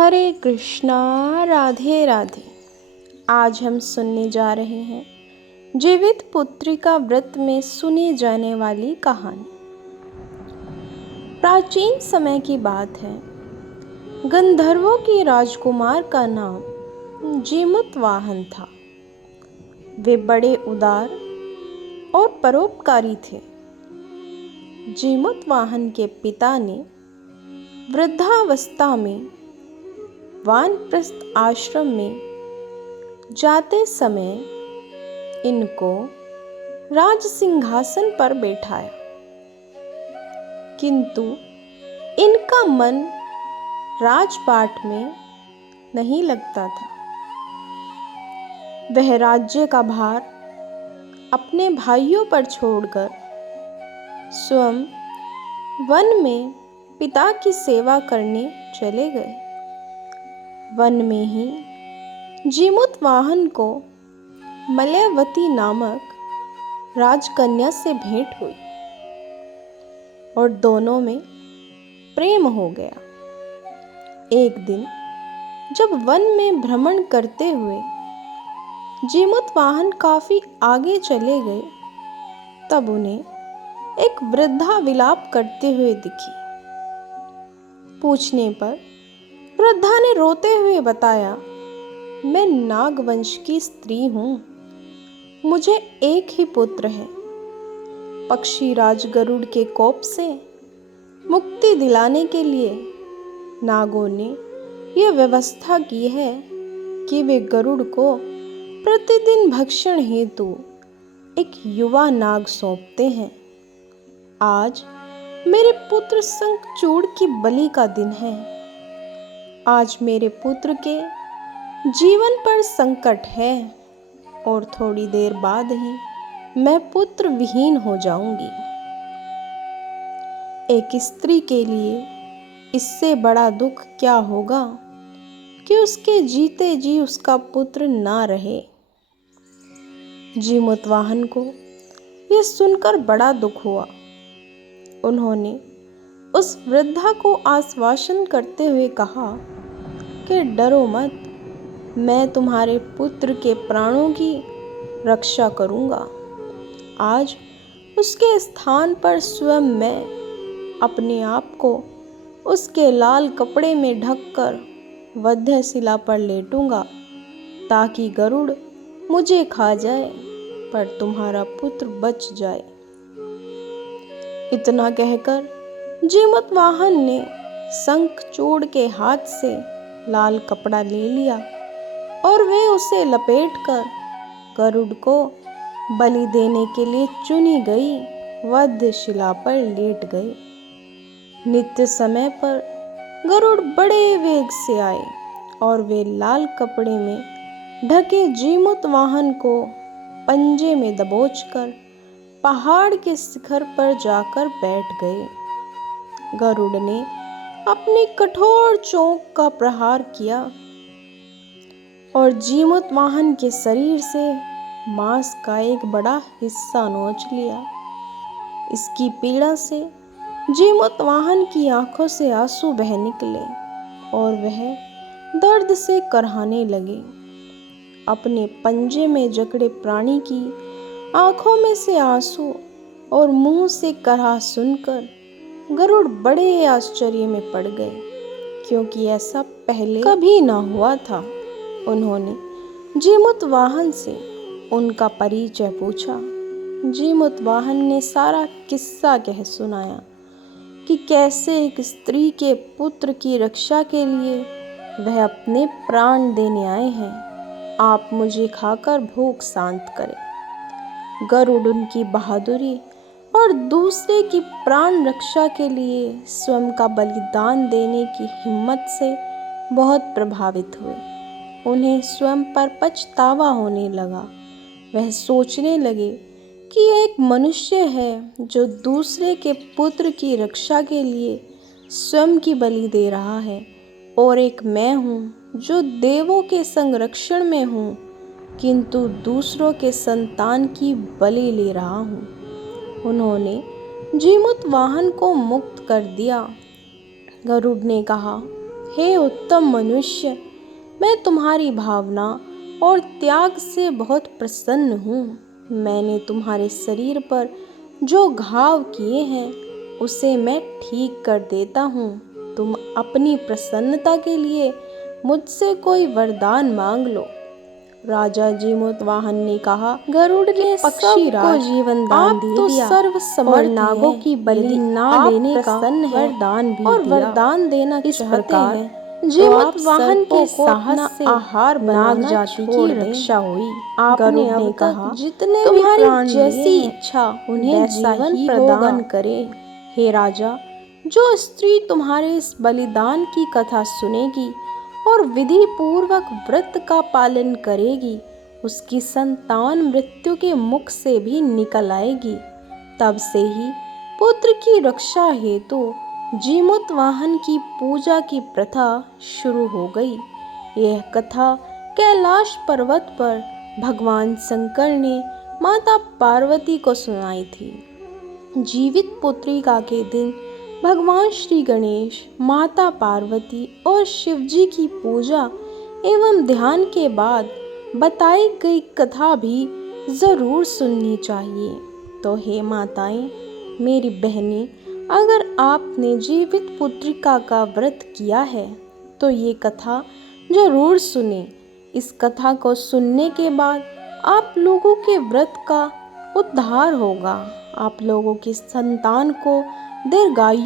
हरे कृष्णा राधे राधे। आज हम सुनने जा रहे हैं जीवित पुत्रिका व्रत में सुनी जाने वाली कहानी। प्राचीन समय की बात है। गंधर्वों की राजकुमार का नाम जीमूतवाहन था। वे बड़े उदार और परोपकारी थे। जीमूतवाहन के पिता ने वृद्धावस्था में वानप्रस्थ आश्रम में जाते समय इनको राज सिंहासन पर बैठाया, किंतु इनका मन राजपाट में नहीं लगता था। वह राज्य का भार अपने भाइयों पर छोड़कर स्वयं वन में पिता की सेवा करने चले गए। वन में ही जीमूतवाहन को मलयवती नामक राजकन्या से भेंट हुई और दोनों में प्रेम हो गया। एक दिन जब वन में भ्रमण करते हुए जीमूतवाहन काफी आगे चले गए, तब उन्हें एक वृद्धा विलाप करते हुए दिखी। पूछने पर वृद्धा ने रोते हुए बताया, मैं नागवंश की स्त्री हूँ। मुझे एक ही पुत्र है। पक्षी राज गरुड़ के कोप से मुक्ति दिलाने के लिए नागों ने यह व्यवस्था की है कि वे गरुड़ को प्रतिदिन भक्षण हेतु एक युवा नाग सौंपते हैं। आज मेरे पुत्र शंखचूड़ की बलि का दिन है। आज मेरे पुत्र के जीवन पर संकट है और थोड़ी देर बाद ही मैं पुत्र विहीन हो जाऊंगी। एक स्त्री के लिए इससे बड़ा दुख क्या होगा कि उसके जीते जी उसका पुत्र ना रहे। जीमूतवाहन को यह सुनकर बड़ा दुख हुआ। उन्होंने उस वृद्धा को आश्वासन करते हुए कहा कि डरो मत, मैं तुम्हारे पुत्र के प्राणों की रक्षा करूंगा। आज उसके स्थान पर स्वयं मैं अपने आप को उसके लाल कपड़े में ढककर वध्यशिला पर लेटूंगा, ताकि गरुड़ मुझे खा जाए पर तुम्हारा पुत्र बच जाए। इतना कहकर जीमूतवाहन ने शंखचूड़ के हाथ से लाल कपड़ा ले लिया और वे उसे लपेटकर गरुड़ को बलि देने के लिए चुनी गई वध्यशिला पर लेट गए। नित्य समय पर गरुड़ बड़े वेग से आए और वे लाल कपड़े में ढके जीमूतवाहन को पंजे में दबोचकर पहाड़ के शिखर पर जाकर बैठ गए। गरुड़ ने अपनी कठोर चोंच का प्रहार किया और जीमूतवाहन के शरीर से मांस का एक बड़ा हिस्सा नोच लिया। इसकी पीड़ा से जीमूतवाहन की आंखों से आंसू बह निकले और वह दर्द से करहाने लगे। अपने पंजे में जकड़े प्राणी की आंखों में से आंसू और मुंह से कराह सुनकर गरुड़ बड़े आश्चर्य में पड़ गए, क्योंकि ऐसा पहले कभी ना हुआ था। उन्होंने जीमूतवाहन से उनका परिचय पूछा। जीमूतवाहन ने सारा किस्सा कह सुनाया कि कैसे एक स्त्री के पुत्र की रक्षा के लिए वह अपने प्राण देने आए हैं। आप मुझे खाकर भूख शांत करें। गरुड़ उनकी बहादुरी और दूसरे की प्राण रक्षा के लिए स्वयं का बलिदान देने की हिम्मत से बहुत प्रभावित हुए। उन्हें स्वयं पर पछतावा होने लगा। वह सोचने लगे कि एक मनुष्य है जो दूसरे के पुत्र की रक्षा के लिए स्वयं की बलि दे रहा है, और एक मैं हूँ जो देवों के संरक्षण में हूँ, किंतु दूसरों के संतान की बलि ले रहा हूँ। उन्होंने जीमूतवाहन को मुक्त कर दिया। गरुड़ ने कहा, हे उत्तम मनुष्य, मैं तुम्हारी भावना और त्याग से बहुत प्रसन्न हूँ। मैंने तुम्हारे शरीर पर जो घाव किए हैं उसे मैं ठीक कर देता हूँ। तुम अपनी प्रसन्नता के लिए मुझसे कोई वरदान मांग लो। राजा जीमूतवाहन ने कहा, गरुड़ ने सबको जीवन दान दे दिया और नागों की बलि ना लेने का वरदान भी दिया। वरदान देना इस प्रकार जीमूतवाहन के साहस से आहार नाग जाति की रक्षा हुई। आपने अब तक जितने तुम्हारी जैसी इच्छा उन्हें जीवन प्रदान करे। हे राजा, जो स्त्री तुम्हारे इस बलिदान की कथा सुनेगी और विधि पूर्वक व्रत का पालन करेगी, उसकी संतान मृत्यु के मुख से भी निकल आएगी। तब से ही पुत्र की रक्षा हेतु जीमूतवाहन की पूजा की प्रथा शुरू हो गई। यह कथा कैलाश पर्वत पर भगवान शंकर ने माता पार्वती को सुनाई थी। जीवित पुत्रिका के दिन भगवान श्री गणेश, माता पार्वती और शिवजी की पूजा एवं ध्यान के बाद बताई गई कथा भी जरूर सुननी चाहिए। तो हे माताएं, मेरी बहनें, अगर आपने जीवित पुत्रिका का व्रत किया है तो ये कथा जरूर सुने। इस कथा को सुनने के बाद आप लोगों के व्रत का उद्धार होगा। आप लोगों की संतान को दीर्घायु